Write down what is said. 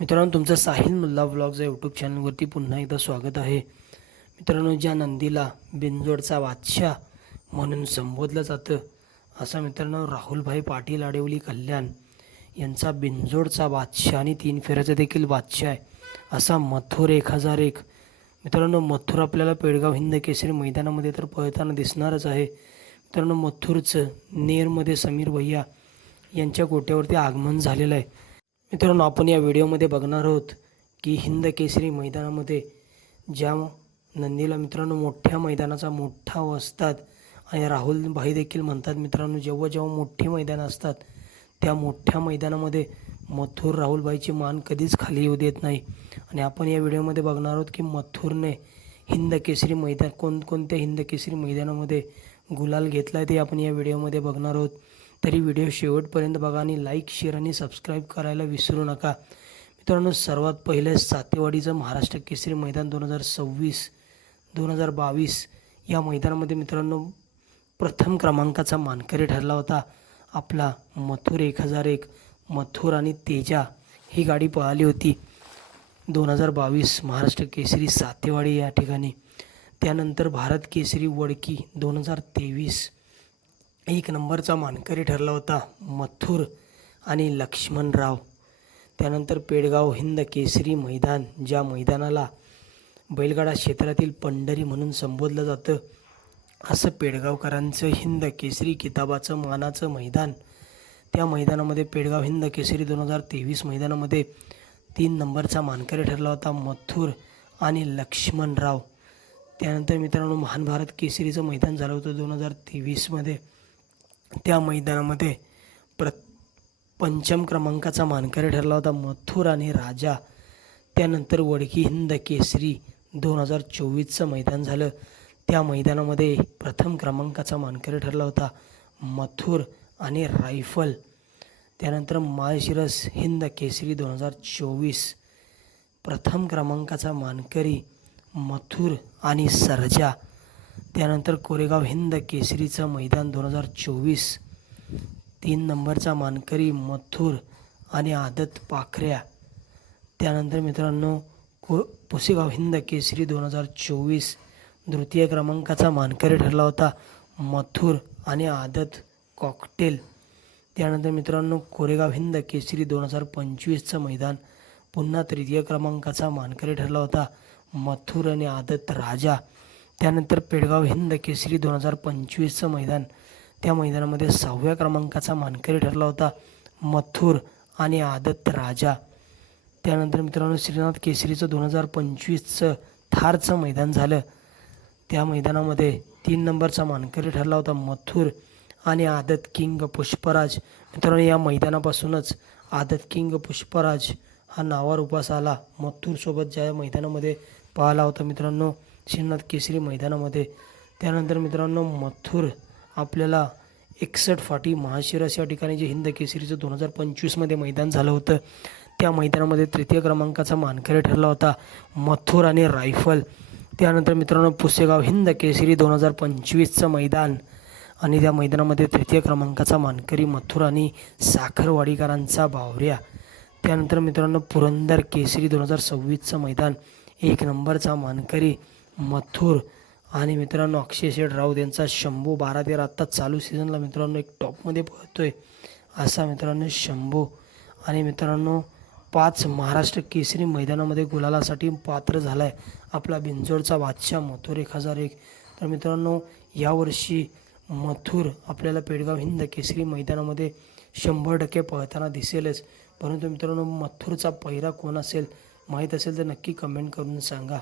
मित्रांनो, तुमचं साहिल मुल्ला व्लॉग्स या यूट्यूब चॅनलवरती पुन्हा एकदा स्वागत आहे. मित्रांनो, ज्या नंदीला बिनजोडचा बादशाह म्हणून संबोधलं जातं असा मित्रांनो राहुलभाई पाटील आडिवली कल्याण यांचा बिनजोडचा बादशाह आणि 3 फेऱ्याचा देखील बादशाह आहे असा मथुर 1001. मित्रांनो, मथुर आपल्याला पेडगाव हिंद केसरी मैदानामध्ये तर पळताना दिसणारच आहे. मित्रांनो, मथुरचं नेरमध्ये समीर भैया यांच्या गोट्यावरती आगमन झालेलं आहे. मित्रांनो, आपण या व्हिडिओमध्ये बघणार आहोत की हिंद केसरी मैदानामध्ये ज्या नंदीला मित्रांनो मोठ्या मैदानाचा मोठा असतात आणि राहुल भाई देखील म्हणतात मित्रांनो, जेव्हा जेव्हा मोठी मैदानं असतात त्या मोठ्या मैदानामध्ये मथुर राहुलभाईची मान कधीच खाली येऊ देत नाही. आणि आपण या व्हिडिओमध्ये बघणार आहोत की मथुरने हिंद केसरी मैदान कोणकोणत्या हिंद केसरी मैदानामध्ये गुलाल घेतला आहे ते आपण या व्हिडिओमध्ये बघणार आहोत. तरी व्हिडिओ शेवटपर्यंत बघा आणि लाईक, शेअर आणि सबस्क्राईब करायला विसरू नका. मित्रांनो, सर्वात पहिले सातेवाडीचं महाराष्ट्र केसरी मैदान 2022 या मैदानामध्ये मित्रांनो प्रथम क्रमांकाचा मानकरी ठरला होता आपला मथुर 1001. मथुर आणि तेजा ही गाडी पळाली होती 2022 महाराष्ट्र केसरी सातेवाडी या ठिकाणी. त्यानंतर भारत केसरी वडकी 2023 1 नंबरचा मानकरी ठरला होता मथुर आणि लक्ष्मणराव. त्यानंतर पेडगाव हिंद केसरी मैदान, ज्या मैदानाला बैलगाडा क्षेत्रातील पंढरी म्हणून संबोधलं जातं असं पेडगावकरांचं हिंद केसरी किताबाचं मानाचं मैदान. त्या मैदानामध्ये पेडगाव हिंद केसरी 2023 मैदानामध्ये 3 नंबरचा मानकरी ठरला होता मथुर आणि लक्ष्मणराव. त्यानंतर मित्रांनो महान भारत केसरीचं मैदान झालं होतं 2023मध्ये. त्या मैदानामध्ये पंचम क्रमांकाचा मानकरी ठरला होता मथुर आणि राजा. त्यानंतर वडकी हिंद केसरी 2024चं मैदान झालं. त्या मैदानामध्ये प्रथम क्रमांकाचा मानकरी ठरला होता मथुर आणि रायफल. त्यानंतर माळशिरस हिंद केसरी 2024 प्रथम क्रमांकाचा मानकरी मथुर आणि सर्जा. त्यानंतर कोरेगाव हिंद केसरीचं मैदान 2024 3 नंबरचा मानकरी मथुर आणि आदत पाखऱ्या. त्यानंतर मित्रांनो पुसेगाव हिंद केसरी 2024 तृतीय क्रमांकाचा मानकरी ठरला होता मथुर आणि आदत कॉकटेल. त्यानंतर मित्रांनो कोरेगाव हिंद केसरी 2025चं मैदान पुन्हा तृतीय क्रमांकाचा मानकरी ठरला होता मथुर आणि आदत राजा. त्यानंतर पेडगाव हिंद केसरी 2025चं मैदान, त्या मैदानामध्ये 6व्या क्रमांकाचा मानकरी ठरला होता मथुर आणि आदत राजा. त्यानंतर मित्रांनो श्रीनाथ केसरीचं 2025चं थारचं मैदान झालं. त्या मैदानामध्ये 3 नंबरचा मानकरी ठरला होता मथुर आणि आदत किंग पुष्पराज. मित्रांनो, या मैदानापासूनच आदत किंग पुष्पराज हा नावार उपास आला मथुरसोबत ज्या मैदानामध्ये पाहिला होता मित्रांनो श्रीनाथ केसरी मैदानामध्ये. त्यानंतर मित्रांनो मथुर आपल्याला 61 फाटी महाशिरस या ठिकाणी जे हिंद केसरीचं 2025मध्ये मैदान झालं होतं त्या मैदानामध्ये तृतीय क्रमांकाचा मानकरी ठरला होता मथुर आणि रायफल. त्यानंतर मित्रांनो पुसेगाव हिंद केसरी 2025चं मैदान आणि त्या मैदानामध्ये तृतीय क्रमांकाचा मानकरी मथुर आणि साखरवाडीकरांचा बावऱ्या. त्यानंतर मित्रांनो पुरंदर केसरी 2026चं मैदान 1 नंबरचा मानकरी मथुर आणि मित्रांनो अक्षय शेठ राऊत यांचा शंभू 12-13 आत्ता चालू सीझनला मित्रांनो एक टॉपमध्ये पळतोय असा मित्रांनो शंभू. आणि मित्रांनो 5 महाराष्ट्र केसरी मैदानामध्ये गुलालासाठी पात्र झाला आहे आपला बिनजोडचा बादशाह मथुर 1001. तर मित्रांनो यावर्षी मथुर आपल्याला पेडगाव हिंद केसरी मैदानामध्ये 100% पळताना दिसेलच. परंतु मित्रांनो मथुरचा पहिरा कोण असेल माहीत असेल तर नक्की कमेंट करून सांगा.